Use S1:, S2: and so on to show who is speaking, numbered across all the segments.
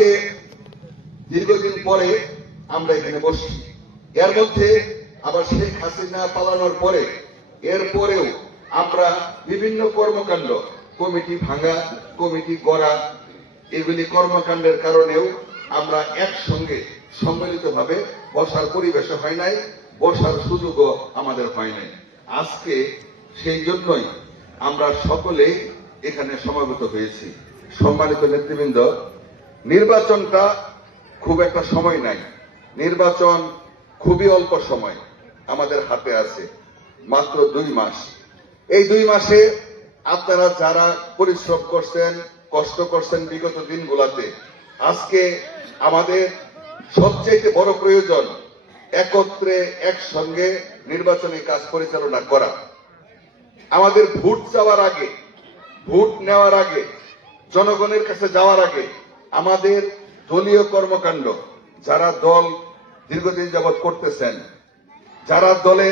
S1: আজকে দীর্ঘদিন পরে আমরা এখানে বসছি। এর মধ্যে আবার শেখ হাসিনা পালানোর পরে এরপরেও আমরা বিভিন্ন কর্মকাণ্ড, কমিটি ভাঙা, কমিটি গড়া, এগুলি কর্মকাণ্ডের কারণেও আমরা একসঙ্গে সম্মিলিতভাবে বসার পরিবেশ হয় নাই, বসার সুযোগও আমাদের হয় নাই। আজকে সেই জন্যই আমরা সকলেই এখানে সমাবেত হয়েছি। সম্মানিত নেতৃবৃন্দ নির্বাচনটা খুব একটা সময় নাই। নির্বাচন খুবই অল্প সময় আমাদের হাতে আছে, মাত্র দুই মাস। এই দুই মাসে আপনারা যারা পরিশ্রম করছেন, কষ্ট করছেন বিগত দিনগুলাতে, আজকে আমাদের সবচেয়ে বড় প্রয়োজন একত্রে একসঙ্গে নির্বাচনী কাজ পরিচালনা করা। আমাদের ভোট যাওয়ার আগে, ভোট নেওয়ার আগে, জনগণের কাছে যাওয়ার আগে আমাদের দলীয় কর্মকাণ্ড, যারা দল দীর্ঘদিন যাবৎ করতেছেন, যারা দলে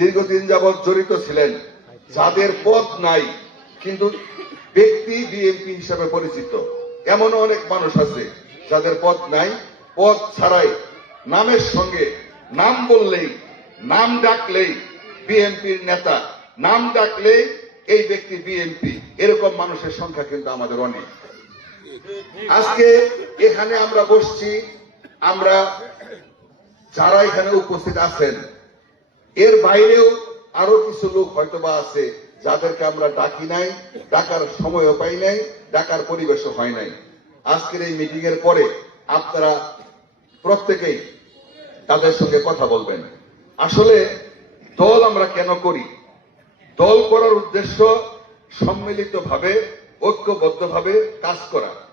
S1: দীর্ঘদিন যাবৎ জড়িত ছিলেন, যাদের পথ নাই, কিন্তু ব্যক্তি বিএনপি হিসাবে পরিচিত। এমনও অনেক মানুষ আছে যাদের পদ নাই, পদ ছাড়াই নামের সঙ্গে নাম বললেই, নাম ডাকলেই বিএনপির নেতা, নাম ডাকলেই এই ব্যক্তি বিএনপি। এরকম মানুষের সংখ্যা কিন্তু আমাদের অনেক। আজকে এখানে আমরা বসছি, আমরা যারা এখানে উপস্থিত আছেন, এর বাইরেও আরও কিছু লোক হয়তো বা আছে যাদেরকে আমরা ডাকি নাই, ডাকার সময়ও পাই নাই, ডাকার পরিবেশও হয় নাই। আজকের এই মিটিং এর পরে আপনারা প্রত্যেকেই তাদের সঙ্গে কথা বলবেন। আসলে দল আমরা কেন করি? দল করার উদ্দেশ্য সম্মিলিতভাবে ঐক্যবদ্ধভাবে কাজ করা।